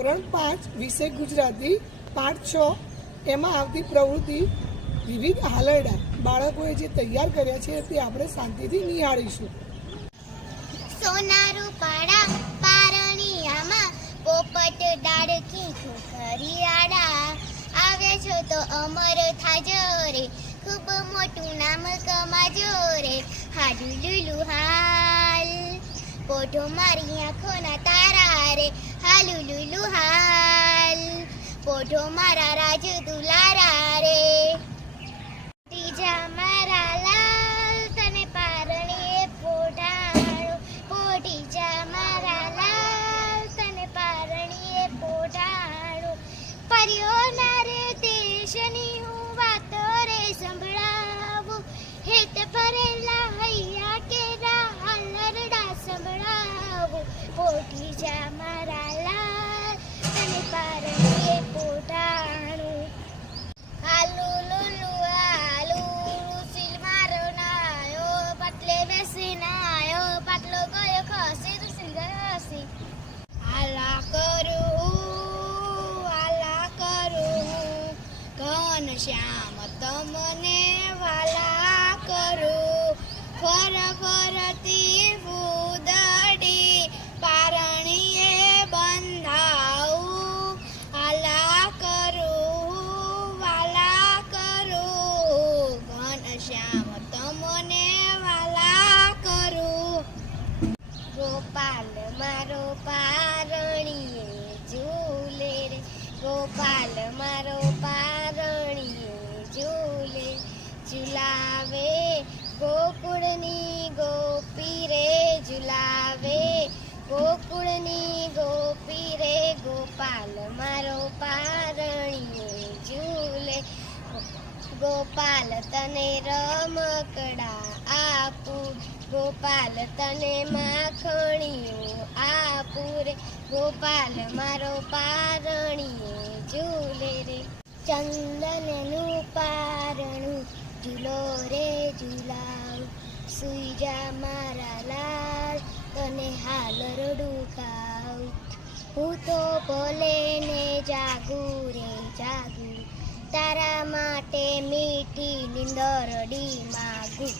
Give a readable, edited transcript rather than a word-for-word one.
ધોરણ 5 વિષય ગુજરાતી પાઠ 6 એમાં આવતી પ્રવૃત્તિ વિવિધ હાલરડા બાળકોએ જે તૈયાર કર્યા છે તે આપણે શાંતિથી નિહાળીશું. સોનારું પાડા પારણિયામાં પોપટ ડાળખી ખરી આડા આવે છો તો અમર થાજો રે ખૂબ મોટું નામ કમાજો રે હાડું લુલુ હાલ પોઢો મારી આંખોના તારા રે હાલુ લુલુ હાલ પોઢો મારા રાજ દુલારા રે ત્રીજા મારા લાલ તને પારણીએ પોઢાણો પોઢી જા મારા લાલ તને પારણીએ પોઢાણો પર્યોના રે દેશની હું વાતો રે સંભળાવું હેત ભરેલા હૈયા કેરા હાલરડા સંભળાવું પોઢી જા મારા લાલ તને પારણીએ પોઢાણું હાલુ લુલુ હાલુ રુસિલ મારો નાયો પાટલે બેસી નાયો પાટલો ગયો ખસી રુસિલ ગયો હસી હાલા કરું ઘન શ્યામ તમને વાલા કરું ફર ફરતી ઉદડી પારણીએ બંધાવું હાલા કરું વાલા કરું ઘન શ્યામ તમને વાલા કરું ગોપાલ મારો પારણીએ ઝૂલે રે ગોપાલ મારો પારણીએ ઝૂલે ઝુલાવે ગોકુળની ગોપી રે ઝુલાવે ગોકુળની ગોપી રે ગોપાલ મારો પારણીએ ઝૂલે ગોપાલ તને રમકડા આપું ગોપાલ તને માખણીઓ આપું રે ગોપાલ મારો પારણીએ ઝૂલે રે ચંદનનું પારણું ઝૂલો રે ઝૂલાવ સુઈ જા મારા લાલ તને હાલરડું ખાવ હું તો ભલે ને જાગું રે જાગું તારા માટે મીઠી નિંદરડી માગું